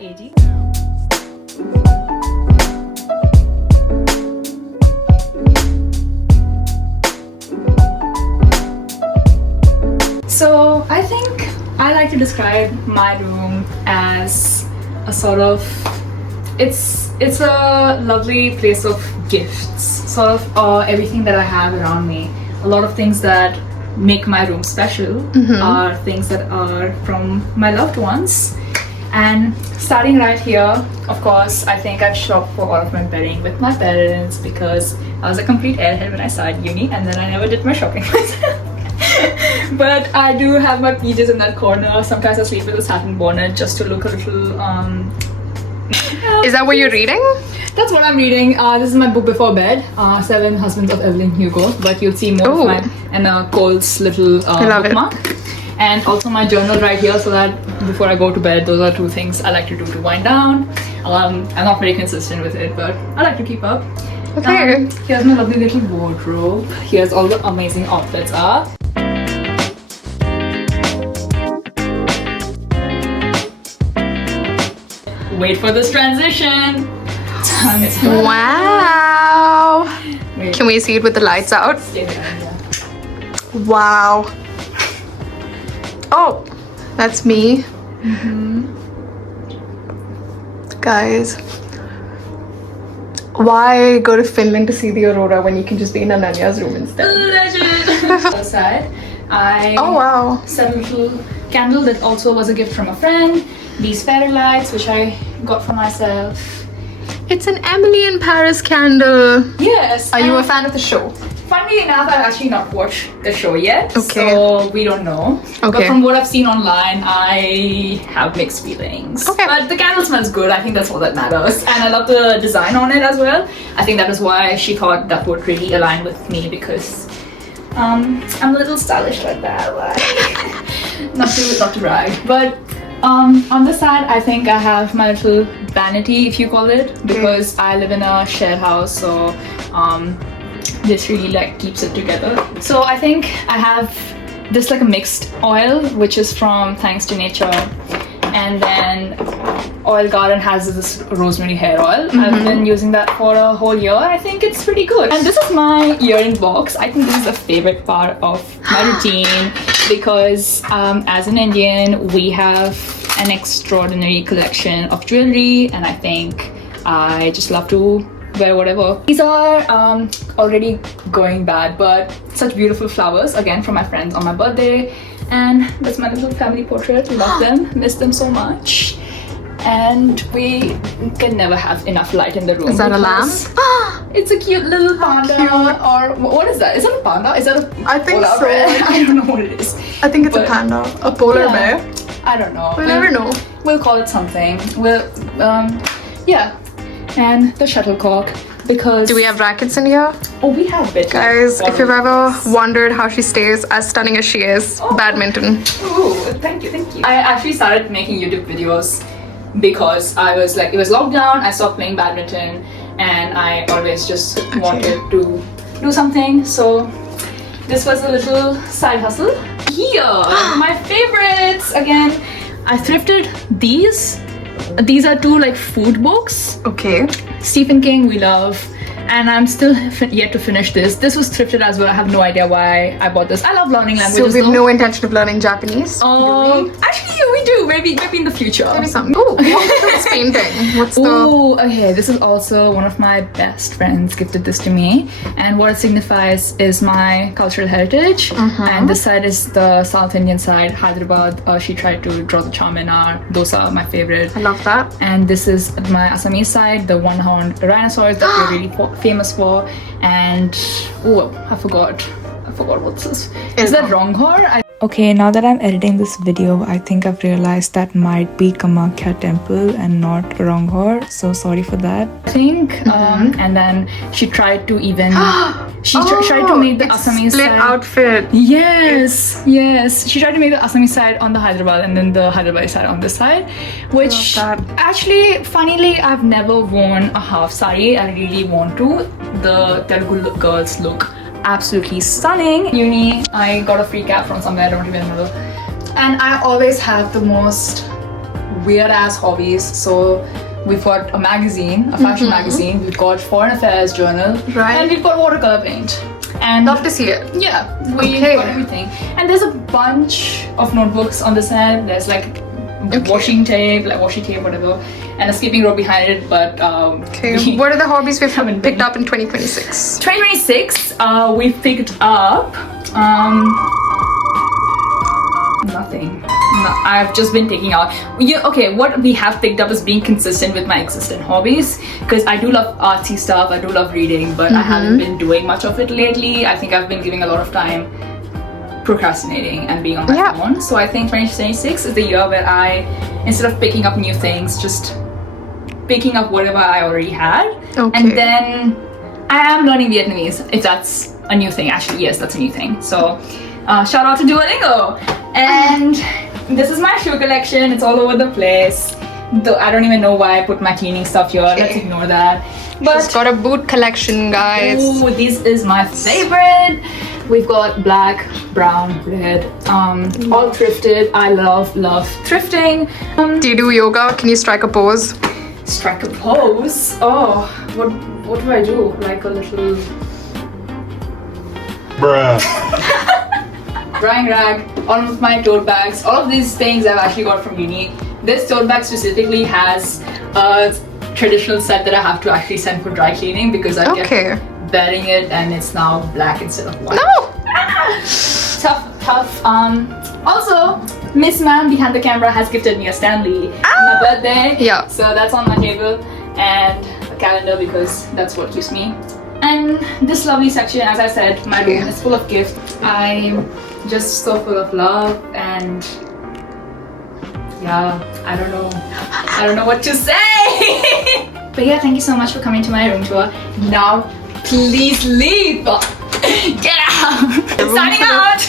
AD. So I think I like to describe my room as a sort of, it's a lovely place of gifts, sort of everything that I have around me. A lot of things that make my room special are things that are from my loved ones. And starting right here, of course, I think I've shopped for all of my bedding with my parents because I was a complete airhead when I started uni, and then I never did my shopping myself. But I do have my PJs in that corner. Sometimes I sleep with a satin bonnet just to look a little Is that what you're reading? That's what I'm reading. This is my book before bed, Seven Husbands of Evelyn Hugo. But you'll see more of mine in Cole's little bookmark. And also my journal right here, so that before I go to bed, those are two things I like to do to wind down. I'm not very consistent with it, but I like to keep up. Okay. Here's my lovely little wardrobe. Here's all the amazing outfits are. Wait for this transition. Wow. Wait. Can we see it with the lights out? Yeah. Wow. Oh, that's me. Guys, why go to Finland to see the aurora when you can just be in Ananya's room instead? Legend. Outside, I set a little candle that also was a gift from a friend. These fairy lights, which I got for myself. It's an Emily in Paris candle. Yes. Are you a fan of the show? Funnily enough, I've actually not watched the show yet, Okay. so we don't know. Okay. But from what I've seen online, I have mixed feelings. Okay. But the candle smells good. I think that's all that matters. And I love the design on it as well. I think that is why she thought that would really align with me, because I'm a little stylish like that. Like, not to brag, but on the side, I think I have my little vanity, if you call it, because I live in a shared house, so this really like keeps it together. So I think I have this like a mixed oil, which is from Thanks to Nature, and then Oil Garden has this rosemary hair oil. I've been using that for a whole year. I think it's pretty good. And this is my earring box. I think this is a favorite part of my routine because as an Indian, we have an extraordinary collection of jewelry, and I think I just love to wear whatever. These are already going bad, but such beautiful flowers, again from my friends on my birthday. And that's my little family portrait. Love them, miss them so much. And we can never have enough light in the room. Is that a lamp? It's a cute little panda. Or what is that? Is that a panda? Is that a I think polar so. bear? I don't know what it is. I think it's a panda. A polar bear. I don't know. We'll never know. We'll call it something. Yeah. And the shuttlecock, because... Do we have rackets in here? Oh, we have it. Guys, if you've ever wondered how she stays as stunning as she is, badminton. Ooh, thank you. I actually started making YouTube videos because I was like, it was lockdown, I stopped playing badminton, and I always just wanted to do something. So this was a little side hustle. Here, my favorites. Again, I thrifted these. These are two like food books. Okay. Stephen King, we love. And I'm still yet to finish this. This was thrifted as well. I have no idea why I bought this. I love learning languages. So we have no intention of learning Japanese? Actually, we do. Maybe in the future. Maybe some. Oh, what's this painting? What's the... Oh, okay. This is also one of my best friends gifted this to me. And what it signifies is my cultural heritage. And this side is the South Indian side, Hyderabad. She tried to draw the charminar. Those are my favorite. I love that. And this is my Assamese side, the one-horned rhinoceros that we're really famous for. And I forgot what this is. Is that Ronghor? Okay, now that I'm editing this video, I think I've realized that might be Kamakya temple and not Ronghor, so sorry for that. I think, and then she tried to even, tried to make the Assamese split side. outfit. Yes. She tried to make the Assamese side on the Hyderabad and then the Hyderabad side on this side, which actually, funnily, I've never worn a half sari. I really want to. The Telugu girls look absolutely stunning. Uni, I got a free cap from somewhere, I don't even remember. And I always have the most weird ass hobbies. So we've got a magazine, a fashion magazine. We've got foreign affairs journal, Right. and we've got watercolor paint. And Love to see it. yeah, we've Okay. got everything. And there's a bunch of notebooks on this end. There's like Okay. washing tape, whatever, and a skipping rope behind it. But Okay. What are the hobbies we've haven't picked been. up in 2026? 2026, we've picked up nothing. No, I've just been taking out. Yeah, okay, what we have picked up is being consistent with my existing hobbies, because I do love artsy stuff, I do love reading, but I haven't been doing much of it lately. I think I've been giving a lot of time procrastinating and being on my Yeah. phone. So I think 2026 is the year where I, instead of picking up new things, just picking up whatever I already had. Okay. And then I am learning Vietnamese, if that's a new thing. Actually, yes, that's a new thing. So shout out to Duolingo. And this is my shoe collection. It's all over the place. Though I don't even know why I put my cleaning stuff here. Let's ignore that. She's But got a boot collection, guys. ooh, this is my favorite. We've got black, brown, red, all thrifted. I love thrifting. Do you do yoga? Can you strike a pose? Strike a pose. Oh, what do I do? Like a little Bruh. drying rag, all of my tote bags, all of these things I've actually got from uni. This tote bag specifically has a traditional set that I have to actually send for dry cleaning because I Okay. kept burying it and it's now black instead of white. No! Tough. Also, Miss Man behind the camera has gifted me a Stanley on my birthday. Yeah. So that's on my table, and a calendar because that's what keeps me. And this lovely section, as I said, my room is full of gifts. I'm just so full of love, and yeah, I don't know what to say. But yeah, thank you so much for coming to my room tour. Now, please leave. Get out. Signing out.